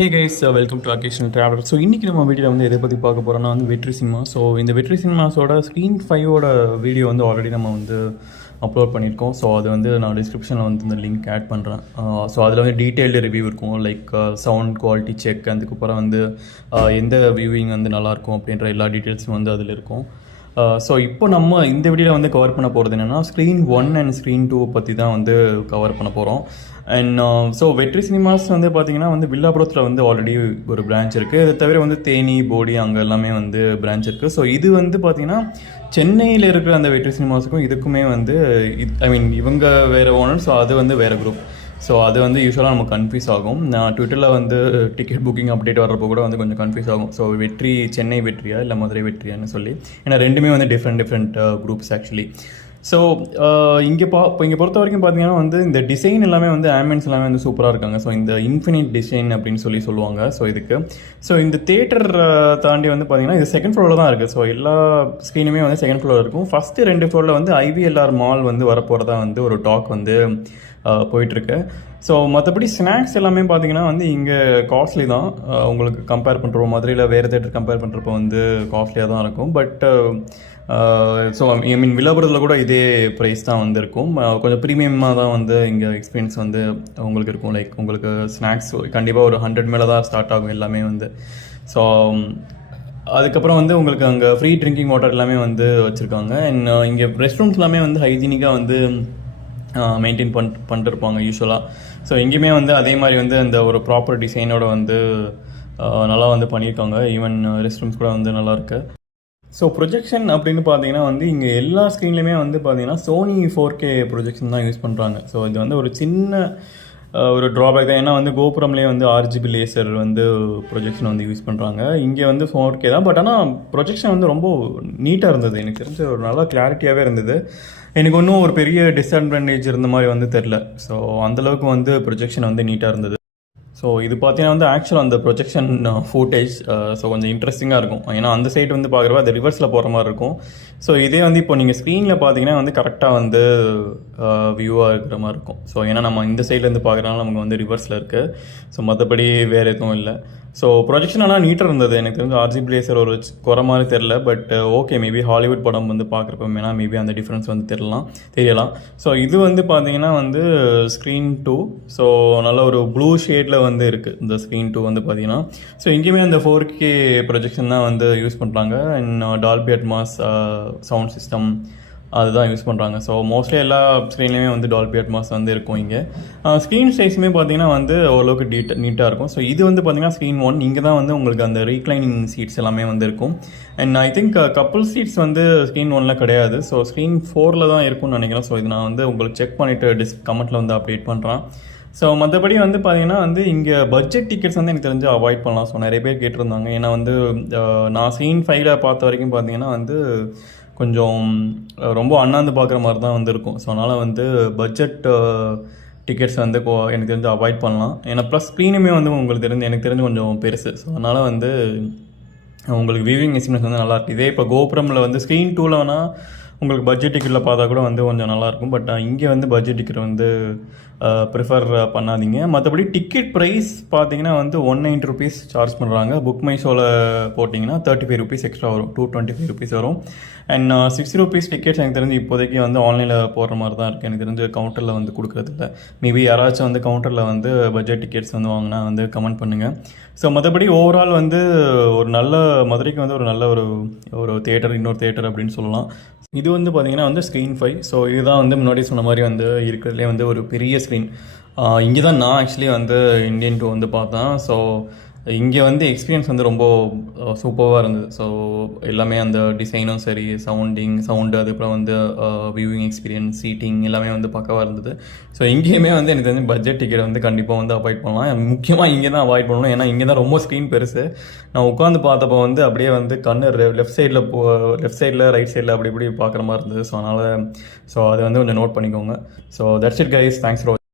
Hey guys, welcome to occasional traveller. So இன்றைக்கி நம்ம வீடியோவில் வந்து எதை பற்றி பார்க்க போகிறோம்னா வந்து வெற்றி சினிமா. ஸோ இந்த வெற்றி சினிமாஸோட ஸ்க்ரீன் 5ஓட வீடியோ வந்து ஆல்ரெடி நம்ம வந்து அப்லோட் பண்ணியிருக்கோம். ஸோ அது வந்து நான் டிஸ்கிரிப்ஷனில் வந்து இந்த லிங்க் ஆட் பண்ணுறேன். ஸோ அதில் வந்து டீட்டெயில்டு ரிவ்யூ இருக்கும், லைக் சவுண்ட் குவாலிட்டி செக், அதுக்கப்புறம் வந்து எந்த வியூவிங் வந்து நல்லாயிருக்கும் அப்படின்ற எல்லா டீட்டெயில்ஸும் வந்து அதில் இருக்கும். ஸோ இப்போ நம்ம இந்த வீடியோவில் வந்து கவர் பண்ண போகிறது என்னென்னா ஸ்க்ரீன் 1 அண்ட் ஸ்க்ரீன் 2 பற்றி தான் வந்து கவர் பண்ண போகிறோம். அண்ட் ஸோ வெற்றி சினிமாஸ் வந்து பார்த்திங்கன்னா வந்து வில்லாபுரத்தில் வந்து ஆல்ரெடி ஒரு பிரான்ச் இருக்குது. இதை தவிர வந்து தேனி, போடி அங்கே எல்லாமே வந்து பிரான்ச் இருக்குது. ஸோ இது வந்து பார்த்திங்கன்னா சென்னையில் இருக்கிற அந்த வெற்றி சினிமாஸுக்கும் இதுக்குமே வந்து இவங்க வேறு ஓனர், ஸோ அது வந்து வேறு குரூப். ஸோ அது வந்து யூஸ்வலாக நமக்கு கன்ஃபியூஸ் ஆகும். நான் ட்விட்டரில் வந்து டிக்கெட் புக்கிங் அப்டேட் வர்றப்போ கூட வந்து கொஞ்சம் கன்ஃபியூஸ் ஆகும். ஸோ வெற்றி சென்னை வெற்றியா இல்லை மதுரை வெற்றியான்னு சொல்லி, ஏன்னா ரெண்டுமே வந்து டிஃப்ரெண்ட் குரூப்ஸ் ஆக்சுவலி. ஸோ இங்கே பொறுத்த வரைக்கும் பார்த்தீங்கன்னா வந்து இந்த டிசைன் எல்லாமே வந்து ஆம்பியன்ஸ் எல்லாமே வந்து சூப்பராக இருக்காங்க. ஸோ இந்த இன்ஃபினிட் டிசைன் அப்படின்னு சொல்லுவாங்க. ஸோ இதுக்கு இந்த தேட்டர் தாண்டி வந்து பார்த்தீங்கன்னா இது செகண்ட் ஃப்ளோரில் தான் இருக்குது. ஸோ எல்லா ஸ்க்ரீனுமே வந்து செகண்ட் ஃப்ளோரில் இருக்கும். ஃபஸ்ட்டு 2 ஃப்ளோரில் வந்து IVLR மால் வந்து வரப்போகிறதா வந்து ஒரு டாக் வந்து போயிட்டுருக்கு. ஸோ மற்றபடி ஸ்நாக்ஸ் எல்லாமே பார்த்தீங்கன்னா வந்து இங்கே காஸ்ட்லி தான். உங்களுக்கு கம்பேர் பண்ணுறப்போ மதுரையில் வேறு தேட்டர் கம்பேர் பண்ணுறப்போ வந்து காஸ்ட்லியாக தான் இருக்கும். பட் ஸோ வில்லாபுரத்தில் கூட இதே ப்ரைஸ் தான் வந்து இருக்கும். கொஞ்சம் ப்ரீமியமாக தான் வந்து இங்கே எக்ஸ்பீரியன்ஸ் வந்து உங்களுக்கு இருக்கும். லைக் உங்களுக்கு ஸ்நாக்ஸ் கண்டிப்பாக ஒரு 100 மேலே தான் ஸ்டார்ட் ஆகும் எல்லாமே வந்து. ஸோ அதுக்கப்புறம் வந்து உங்களுக்கு அங்கே ஃப்ரீ ட்ரிங்கிங் வாட்டர் எல்லாமே வந்து வச்சுருக்காங்க. அண்ட் இங்கே ரெஸ்ட் ரூம்ஸ் எல்லாமே வந்து ஹைஜீனிக்காக வந்து மெயின்டைன் பண்ணிட்டு இருப்பாங்க யூஸ்வலாக. ஸோ எங்கேயுமே வந்து அதே மாதிரி வந்து அந்த ஒரு ப்ராப்பர் டிசைனோட வந்து நல்லா வந்து பண்ணியிருக்காங்க. ஈவன் ரெஸ்ட் ரூம்ஸ் கூட வந்து நல்லாயிருக்கு. ஸோ ப்ரொஜெக்ஷன் அப்படின்னு பார்த்தீங்கன்னா வந்து இங்கே எல்லா ஸ்க்ரீன்லேயுமே வந்து பார்த்தீங்கன்னா சோனி 4K ப்ரொஜெக்ஷன் தான் யூஸ் பண்ணுறாங்க. ஸோ இது வந்து ஒரு சின்ன ஒரு ட்ராபேக் தான். ஏன்னா வந்து கோபுரம்லேயே வந்து RGB லேசர் வந்து ப்ரொஜெக்ஷன் வந்து யூஸ் பண்ணுறாங்க. இங்கே வந்து 4K தான். பட் ஆனால் ப்ரொஜெக்ஷன் வந்து ரொம்ப நீட்டாக இருந்தது. எனக்கு தெரிஞ்ச ஒரு நல்லா கிளாரிட்டியாகவே இருந்தது. எனக்கு ஒன்றும் ஒரு பெரிய டிஸ்அட்வான்டேஜ் இருந்த மாதிரி வந்து தெரில. ஸோ அந்தளவுக்கு வந்து ப்ரொஜெக்ஷன் வந்து நீட்டாக இருந்தது. ஸோ இது பார்த்தீங்கன்னா வந்து ஆக்சுவலாக அந்த ப்ரொஜெக்ஷன் ஃபுட்டேஜ் ஸோ கொஞ்சம் இன்ட்ரெஸ்டிங்காக இருக்கும். ஏன்னா அந்த சைடு வந்து பார்க்குறப்ப அது ரிவர்ஸில் போகிற மாதிரி இருக்கும். ஸோ இதே வந்து இப்போ நீங்கள் ஸ்க்ரீனில் பார்த்தீங்கன்னா வந்து கரெக்டாக வந்து வியூவாக இருக்கிற மாதிரி இருக்கும். ஸோ ஏன்னா நம்ம இந்த சைட்லேருந்து பார்க்குறனால நமக்கு வந்து ரிவர்ஸில் இருக்குது. ஸோ மற்றபடி வேறு எதுவும் இல்லை. ஸோ ப்ரொஜெக்ஷன் ஆனால் நீட்டாக இருந்தது. எனக்கு தெரிஞ்சு RGB லேசர் ஒரு குறை மாதிரி தெரில. பட் ஓகே, மேபி ஹாலிவுட் படம் வந்து பார்க்குறப்ப வேணால் மேபி அந்த டிஃப்ரென்ஸ் வந்து தெரியலாம். ஸோ இது வந்து பார்த்தீங்கன்னா வந்து ஸ்க்ரீன் 2. ஸோ நல்ல ஒரு ப்ளூ ஷேடில் வந்து இருக்குது இந்த ஸ்க்ரீன் 2 வந்து பார்த்தீங்கன்னா. ஸோ எங்கேயுமே அந்த 4K ப்ரொஜெக்ஷன் தான் வந்து யூஸ் பண்ணுறாங்க. And Dolby Atmos sound system அதுதான் யூஸ் பண்ணுறாங்க. ஸோ மோஸ்ட்லி எல்லா ஸ்க்ரீன்லேயுமே வந்து டால்பி அட்மாஸ் வந்து இருக்கும். இங்கே ஸ்க்ரீன் சைஸுமே பார்த்தீங்கன்னா வந்து ஓரளவுக்கு நீட்டாக இருக்கும். ஸோ இது வந்து பார்த்தீங்கன்னா ஸ்க்ரீன் 1. இங்கே தான் வந்து உங்களுக்கு அந்த ரீக்ளைனிங் சீட்ஸ் எல்லாமே வந்து இருக்கும். And I think couple seats வந்து ஸ்க்ரீன் 1ல் கிடையாது. ஸோ ஸ்க்ரீன் 4ல் தான் இருக்கும்னு நினைக்கிறேன். ஸோ இது நான் வந்து உங்களுக்கு செக் பண்ணிவிட்டு கமெண்ட்டில் வந்து அப்டேட் பண்ணுறேன். ஸோ மற்றபடி வந்து பார்த்தீங்கன்னா வந்து இங்கே பட்ஜெட் டிக்கெட்ஸ் வந்து எனக்கு தெரிஞ்சு அவாய்ட் பண்ணலாம். ஸோ நிறைய பேர் கேட்டிருந்தாங்க. ஏன்னா வந்து நான் ஸ்க்ரீன் 5ல் பார்த்த வரைக்கும் பார்த்தீங்கன்னா வந்து கொஞ்சம் ரொம்ப அண்ணாந்து பார்க்குற மாதிரி தான் வந்து இருக்கும். ஸோ அதனால் வந்து பட்ஜெட் டிக்கெட்ஸ் வந்து எனக்கு தெரிஞ்சு அவாய்ட் பண்ணலாம். ஏன்னா ப்ளஸ் ஸ்க்ரீனுமே வந்து எனக்கு தெரிஞ்சு கொஞ்சம் பெருசு. ஸோ அதனால் வந்து உங்களுக்கு வியூவிங் எக்ஸ்பீரியன்ஸ் வந்து நல்லாயிருக்கு. இதே இப்போ கோபுரமில் வந்து ஸ்க்ரீன் 2ல் வேணால் உங்களுக்கு பட்ஜெட் டிக்கெட்டில் பார்த்தா கூட வந்து கொஞ்சம் நல்லாயிருக்கும். பட் இங்கே வந்து பட்ஜெட் டிக்கெட் வந்து ப்ரிஃபர் பண்ணாதீங்க. மற்றபடி டிக்கெட் ப்ரைஸ் பார்த்தீங்கன்னா வந்து 190 rupees சார்ஜ் பண்ணுறாங்க. புக் மை ஷோவில் போட்டிங்கன்னா 35 rupees எக்ஸ்ட்ரா வரும், 225 rupees வரும். அண்ட் 60 rupees டிக்கெட்ஸ் எனக்கு தெரிஞ்சு இப்போதைக்கு வந்து ஆன்லைனில் போடுற மாதிரி தான் இருக்குது. எனக்கு தெரிஞ்சு கவுண்டரில் வந்து கொடுக்குறது இல்லை. மேபி யாராச்சும் வந்து கவுண்டரில் வந்து பட்ஜெட் டிக்கெட்ஸ் வந்து வாங்கினா வந்து கமெண்ட் பண்ணுங்கள். ஸோ மற்றபடி ஓவரால் வந்து ஒரு நல்ல மதுரைக்கு வந்து ஒரு நல்ல ஒரு தேட்டர், இன்னொரு தேட்டர் அப்படின்னு சொல்லலாம். இது வந்து பார்த்திங்கன்னா வந்து ஸ்க்ரீன் 5. ஸோ இதுதான் வந்து முன்னாடி சொன்ன மாதிரி வந்து இருக்கிறதுலே வந்து ஒரு பெரிய ஸ்க்ரீன். இங்கே தான் நான் ஆக்சுவலி வந்து இந்தியன் 2 வந்து பார்த்தேன். ஸோ இங்கே வந்து எக்ஸ்பீரியன்ஸ் வந்து ரொம்ப சூப்பராக இருந்தது. ஸோ எல்லாமே அந்த டிசைனும் சரி, சவுண்டு, அதுக்கப்புறம் வந்து வியூவிங் எக்ஸ்பீரியன்ஸ், சீட்டிங் எல்லாமே வந்து பக்கவாக இருந்தது. ஸோ இங்கேயுமே வந்து எனக்கு தெரிஞ்சு பட்ஜெட் டிக்கெட் வந்து கண்டிப்பாக வந்து அவாய்ட் பண்ணலாம். முக்கியமாக இங்கே தான் அவாய்ட் பண்ணணும். ஏன்னா இங்கே தான் ரொம்ப ஸ்க்ரீன் பெருசு. நான் உட்காந்து பார்த்தப்போ வந்து அப்படியே வந்து கண்ணு லெஃப்ட் சைடில் ரைட் சைடில் அப்படி இப்படி பார்க்குற மாதிரி இருந்தது. ஸோ அதனால் அதை வந்து கொஞ்சம் நோட் பண்ணிக்கோங்க. So that's it guys. Thanks for